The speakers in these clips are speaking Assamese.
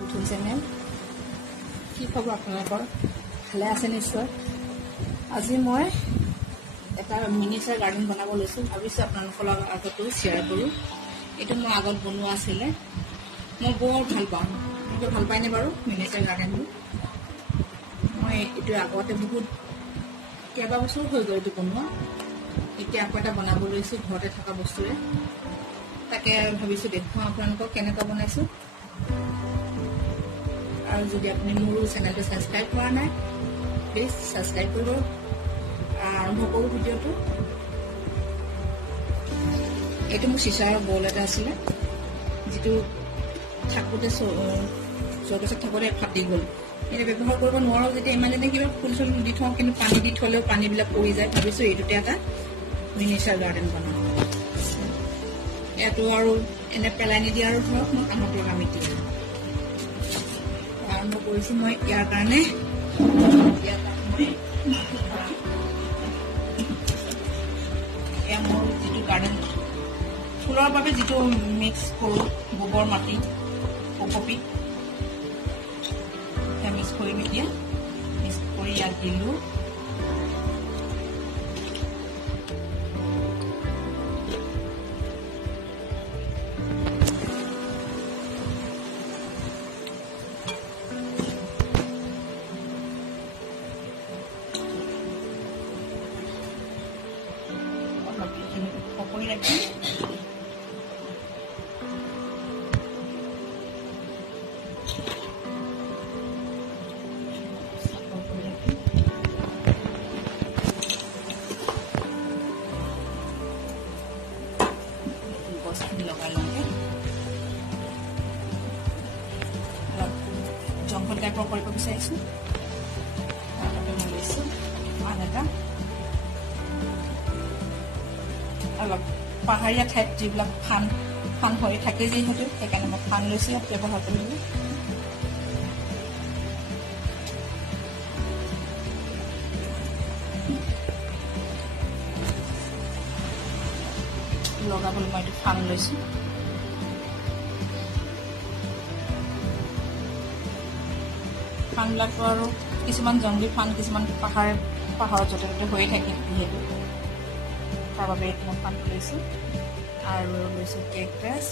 YouTube channel. কি খবৰ আপোনালোকৰ? ভালে আছে নিশ্চয়। আজি মই এটা মিনিচাৰ গাৰ্ডেন বনাব লৈছোঁ, ভাবিছোঁ আপোনালোকৰ লগত আগতো শ্বেয়াৰ কৰোঁ। এইটো মই আগত বনোৱা আছিলে, মই বৰ ভাল পাওঁ। আপোনালোকে ভাল পায়নে বাৰু মিনিচাৰ গাৰ্ডেনটো? মই এইটো আগতে বহুত কেইবাবছৰ হৈ গ'ল এইটো বনোৱা। এতিয়া আকৌ এটা বনাব লৈছোঁ ঘৰতে থকা বস্তুৰে। তাকে ভাবিছোঁ দেখুৱাওঁ আপোনালোকক কেনেকুৱা বনাইছোঁ। আৰু যদি আপুনি মোৰ চেনেলটো ছাবস্ক্ৰাইব কৰা নাই, প্লিজ ছাবস্ক্ৰাইব কৰিব। আৰম্ভ কৰোঁ ভিডিঅ'টো। এইটো মোৰ চিচাৰৰ বল এটা আছিলে, যিটো থাকোঁতে চৌকেছত থাকোঁতে ফাটি গ'ল। এতিয়া ব্যৱহাৰ কৰিব নোৱাৰোঁ যেতিয়া ইমান দিনে কিবা ফুল চুল দি থওঁ, কিন্তু পানী দি থ'লেও পানীবিলাক পৰি যায়। ভাবিছোঁ এইটোতে এটা মিনিচাৰ গাৰ্ডেন বনাওঁ। ইয়াতো আৰু এনে পেলাই নিদিয়ে, আৰু ধৰক মই কামত লগাম এতিয়া। আৰম্ভ কৰিছোঁ মই ইয়াৰ কাৰণে। এয়া মোৰ যিটো গাৰ্ডেন ফুলৰ বাবে যিটো মিক্স কৰোঁ, গোবৰ মাটি ককপি সেয়া মিক্স কৰিম এতিয়া। মিক্স কৰি ইয়াত দিলোঁ পকৰি ৰাখি গছখিনি লগাই লওঁগৈ। অলপ জংঘল টাইপৰ কৰিব বিচাৰিছোঁ। তাতে মই লৈছোঁ মান এটা। অলপ পাহাৰীয়া ঠাইত যিবিলাক ফান হৈ থাকে যিহেতু, সেইকাৰণে মই ফান লৈছোঁ ইয়াত ব্যৱহাৰ কৰিবলৈ। লগাবলৈ মই এইটো ফান লৈছোঁ। ফানবিলাকতো আৰু কিছুমান জংলী ফান, কিছুমান পাহাৰত য'তে ত'তে হৈয়ে থাকে যিহেতু, তাৰ বাবে এইটো মই ফান লৈছোঁ। আৰু লৈছোঁ কেকটাছ।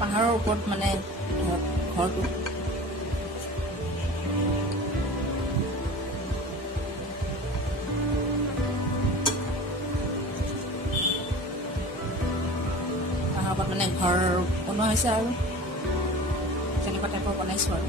পাহাৰৰ ওপৰত মানে ঘৰটো পাহাৰৰ ওপৰত মানে ঘৰ বনোৱা হৈছে, আৰু তেনেকুৱা টাইপৰ বনাইছোঁ আৰু।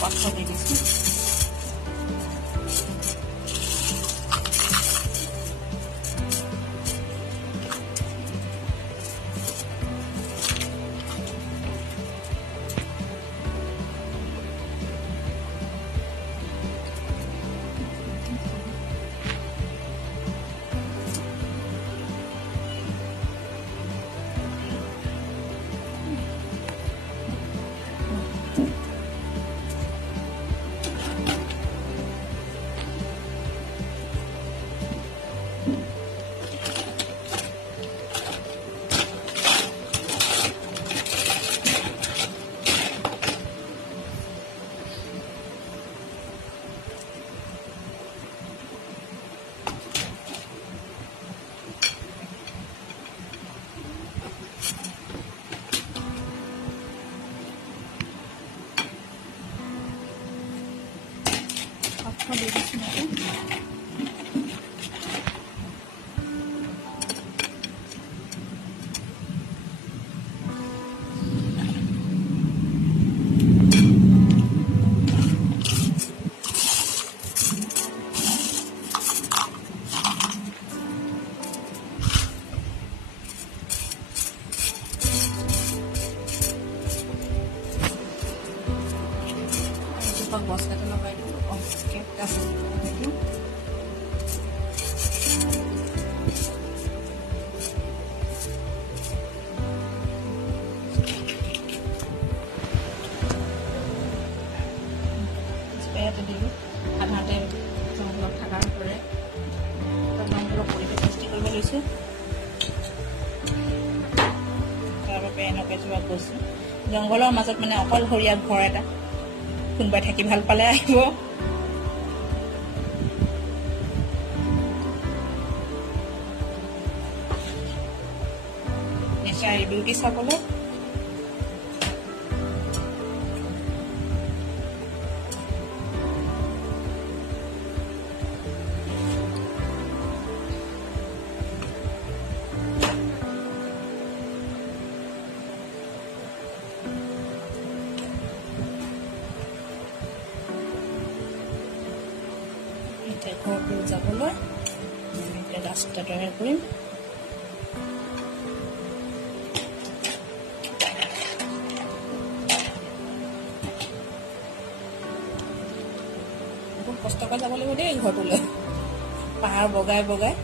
পাথৰ দি দিছোঁ। পাথৰ দি দিছোঁ গছ কাটি লগাই দিলোঁ। কেকটাছ লগাই দিওঁ। স্প্ৰেটো দিলোঁ। সাধাৰণতে জংঘলত থকাৰ দৰে জংঘলৰ পৰিৱেশ সৃষ্টি কৰিব লৈছোঁ। তাৰ বাবে এনেকৈ যোৱা গৈছোঁ। জংঘলৰ মাজত মানে অকলশৰীয়া ঘৰ এটা, কোনোবাই থাকি ভাল পালে আহিব। নেচাৰেল বিউটি চাবলৈ। এতিয়া ঘৰটো যাবলৈ এতিয়া ৰাস্তা তৈয়াৰ কৰিম। বহুত কষ্টকৈ যাব লাগিব দেই ঘৰটোলৈ, পাহাৰ বগাই বগাই।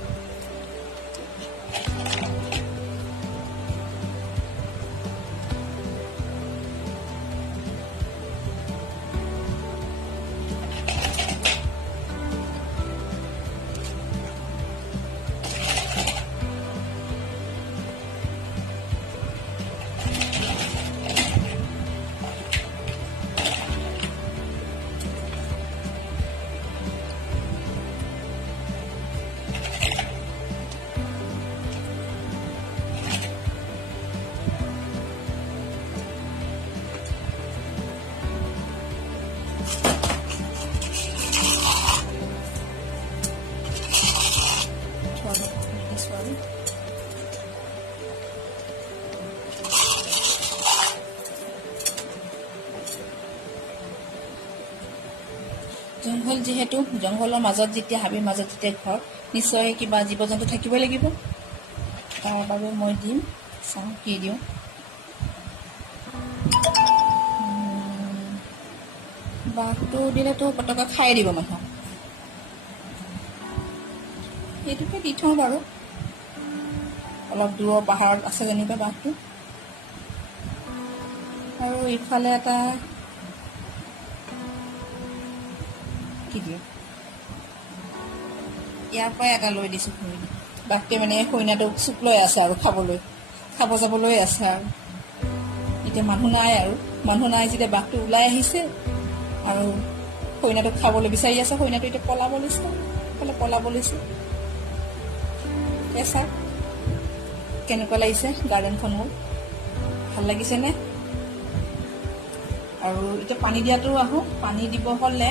জংঘল যিহেতু, জংঘলৰ মাজত যেতিয়া, হাবিৰ মাজত যেতিয়া ঘৰ, নিশ্চয় কিবা জীৱ জন্তু থাকিবই লাগিব। তাৰ বাবে মই দিম, চাওঁ কি দিওঁ। বাঘটো দিলেতো পটককৈ খাই দিব মানুহক, সেইটোকে দি থওঁ বাৰু। অলপ দূৰৰ পাহাৰত আছে যেনিবা বাঘটো। আৰু ইফালে এটা কি দিওঁ, ইয়াৰ পৰাই এটা লৈ দিছোঁ খৰিনা। বাঘটোৱে মানে খৰিনাটো চুপ লৈ আছে আৰু খাব যাবলৈ আছে আৰু। এতিয়া মানুহ নাই আৰু, মানুহ নাই যেতিয়া বাঘটো ওলাই আহিছে আৰু খৰিনাটোক খাবলৈ বিচাৰি আছে। খৰিনাটো এতিয়া পলাব লৈছে। চাওক কেনেকুৱা লাগিছে গাৰ্ডেনখন মোৰ, ভাল লাগিছেনে? আৰু এতিয়া পানী দিয়াটো আহোঁ। পানী দিব হ'লে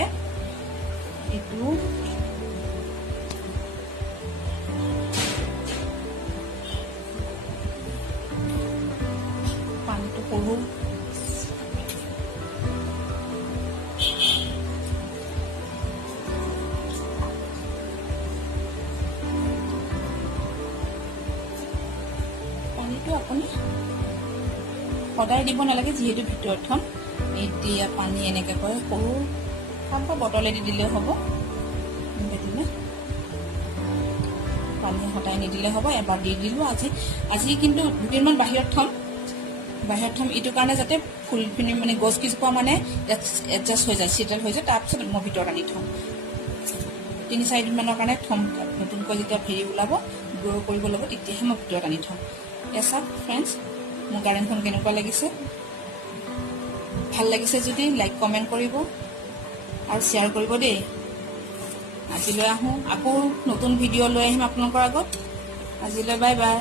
এইটো পানীটো সৰু পানীটো আপুনি সদায় দিব নালাগে, যিহেতু ভিতৰত থ'ম। এতিয়া পানী এনেকৈ সৰু কাপ বা বটলেদি দিলেও হ'ব। দিলে পানী সদায় নিদিলে হ'ব, এবাৰ দি দিলোঁ। আজি কিন্তু দুদিনমান বাহিৰত থ'ম। এইটো কাৰণে যাতে ফুলখিনি মানে গছ কেইজোপা মানে এডজাষ্ট হৈ যায়, চিটেল হৈ যায়। তাৰপিছত মই ভিতৰত আনি থ'ম। 3-4 দিনমানৰ কাৰণে থ'ম। নতুনকৈ যেতিয়া ভেৰি ওলাব, গ্ৰ' কৰিব ল'ব, তেতিয়াহে মই ভিতৰত আনি থ'ম। চাওক ফ্ৰেণ্ডছ, মোৰ গাৰ্ডেনখন কেনেকুৱা লাগিছে। ভাল লাগিছে যদি লাইক কমেণ্ট কৰিব আৰু শ্বেয়াৰ কৰিব দেই। আজিলৈ আহোঁ, আকৌ নতুন ভিডিঅ' লৈ আহিম আপোনালোকৰ আগত। আজিলৈ বাই বাই।